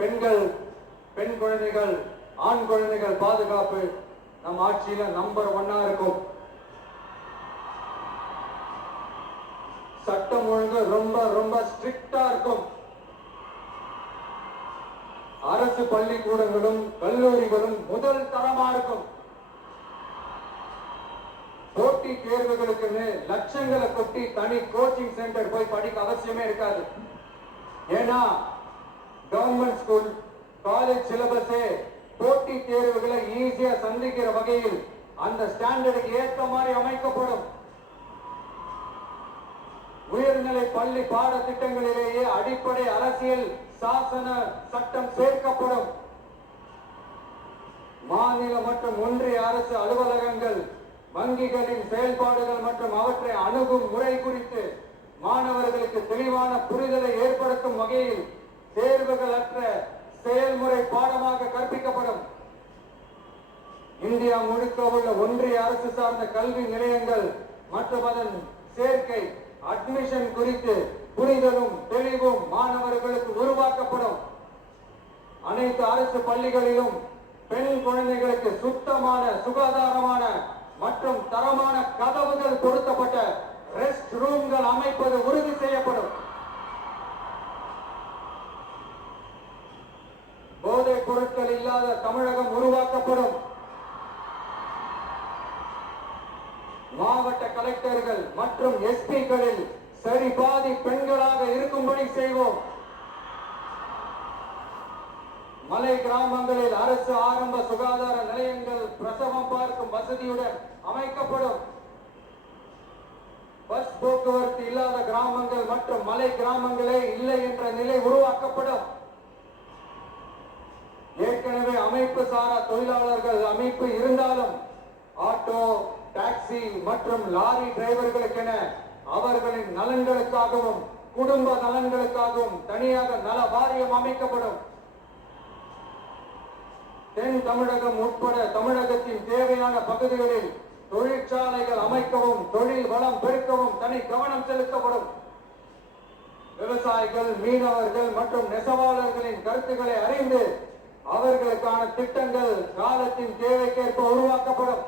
பெண்கள், பெண் குழந்தைகள், ஆண் குழந்தைகள் பாதுகாப்பு நம் ஆட்சியில நம்பர் 1 இருக்கும். சட்டம் ஒழுங்கு ரொம்ப ரொம்ப ஸ்ட்ரிக்டா இருக்கும். அரசு பள்ளிக்கூடங்களும் கல்லூரிகளும் முதல் தரமா இருக்கும். போட்டி தேர்வுகளுக்குன்னு லட்சங்களை கொட்டி தனி கோச்சிங் சென்டர் போய் படிக்க அவசியமே இருக்காது. ஏன்னா கவர்மெண்ட் ஸ்கூல், காலேஜ் சிலபஸே போட்டி தேர்வுகளை ஈஸியா சந்திக்கிற வகையில் அந்த ஸ்டாண்டர்டுக்கு ஏற்ற மாதிரி அமைக்கப்படும். உயர்நிலை பள்ளி பாடத்திட்டங்களிலேயே அடிப்படை அரசியல் சாசன சட்டம் சேர்க்கப்படும். மாநில மற்றும் ஒன்றிய அரசு அலுவலகங்கள், வங்கிகளின் செயல்பாடுகள் மற்றும் அவற்றை அணுகும் முறை குறித்து மாணவர்களுக்கு தெளிவான புரிதலை ஏற்படுத்தும் வகையில் தேர்வுகள் அற்ற செயல்முறை பாடமாக கற்பிக்கப்படும். இந்தியா முழுக்க உள்ள ஒன்றிய அரசு சார்ந்த கல்வி நிலையங்கள் மற்றும் அதன் சேர்க்கை அட்மிஷன் குறித்து புரிதலும் தெளிவும் மாணவர்களுக்கு உருவாக்கப்படும். அனைத்து அரசு பள்ளிகளிலும் பெண் குழந்தைகளுக்கு சுத்தமான, சுகாதாரமான மற்றும் தரமான கதவுகள் பொருத்தப்பட்ட ரெஸ்ட் ரூம்கள் அமைப்பது உறுதி செய்யப்படும். போதைப் பொருட்கள் இல்லாத தமிழகம் உருவாக்கப்படும். மாவட்ட கலெக்டர்கள் மற்றும் எஸ்பிகளில் சரி பாதி பெண்களாக இருக்கும்படி செய்வோம். மலை கிராமங்களில் அரசு ஆரம்ப சுகாதார நிலையங்கள் பிரசவம் பார்க்கும் வசதியுடன் அமைக்கப்படும். பஸ் போக்குவரத்து இல்லாத கிராமங்கள் மற்றும் மலை கிராமங்களே இல்லை என்ற நிலை உருவாக்கப்படும். ஏற்கனவே அமைப்பு சாரா தொழிலாளர்கள் அமைப்பு இருந்தாலும் ஆட்டோ, டாக்ஸி மற்றும் லாரி டிரைவர்களுக்கென அவர்களின் நலன்களுக்காகவும் குடும்ப நலன்களுக்காகவும் தனியாக நல வாரியம் அமைக்கப்படும். தென் தமிழகம் உட்பட தமிழகத்தின் தேவையான பகுதிகளில் தொழிற்சாலைகள் அமைக்கவும் தொழில் வளம் பெருக்கவும் தனி கவனம் செலுத்தப்படும். விவசாயிகள், மீனவர்கள் மற்றும் நெசவாளர்களின் கருத்துக்களை அறிந்து அவர்களுக்கான திட்டங்கள் காலத்தின் தேவைக்கேற்ப உருவாக்கப்படும்.